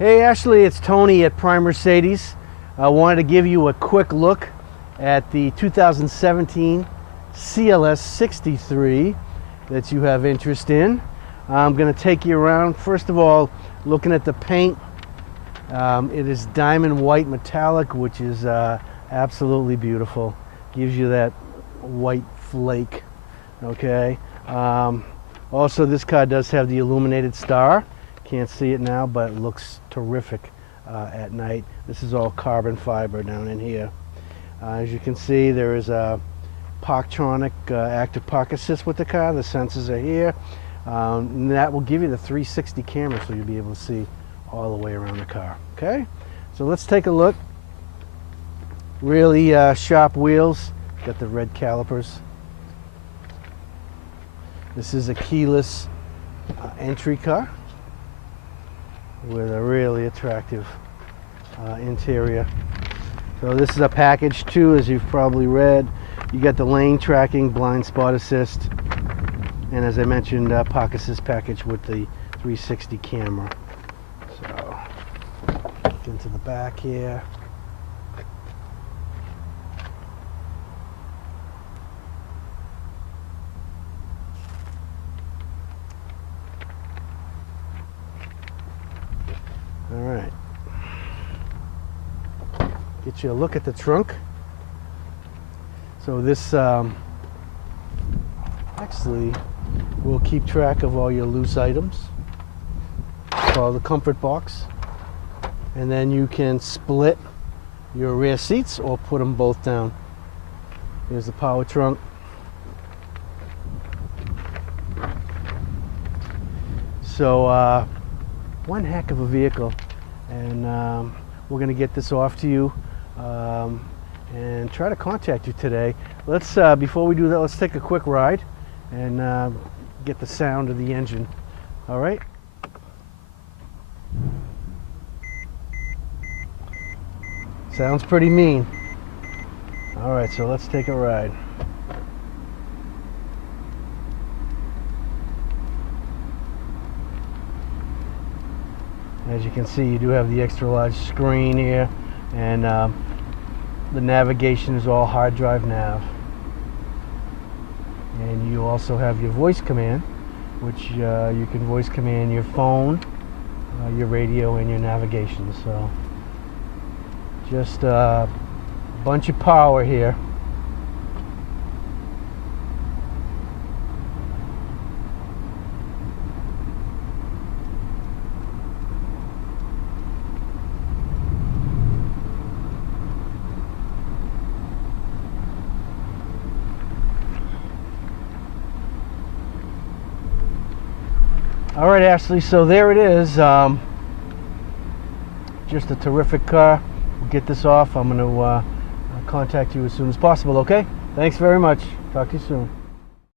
Hey Ashley, it's Tony at Prime Mercedes. I wanted to give you a quick look at the 2017 CLS63 that you have interest in. I'm going to take you around. First of all, looking at the paint, it is diamond white metallic, which is absolutely beautiful. Gives you that white flake. Okay. Also, this car does have the illuminated star. Can't see it now, but it looks terrific at night. This is all carbon fiber down in here. As you can see, there is a Parktronic active park assist with the car. The sensors are here. And that will give you the 360 camera, so you'll be able to see all the way around the car. Okay, so let's take a look. Really sharp wheels. Got the red calipers. This is a keyless entry car with a really attractive interior. So this is a package too, as you've probably read. You got the lane tracking, blind spot assist, and as I mentioned, park assist package with the 360 camera. So get into the back here. All right. Get you a look at the trunk. So this actually will keep track of all your loose items. It's called the comfort box. And then you can split your rear seats or put them both down. Here's the power trunk. So one heck of a vehicle, and we're going to get this off to you and try to contact you today. Let's before we do that, let's take a quick ride and get the sound of the engine. All right. Sounds pretty mean. All right, so let's take a ride. As you can see, you do have the extra large screen here, and the navigation is all hard drive nav. And you also have your voice command, which you can voice command your phone, your radio, and your navigation. So just a bunch of power here. All right, Ashley, so there it is. Just a terrific car. We'll get this off. I'm going to contact you as soon as possible, okay? Thanks very much. Talk to you soon.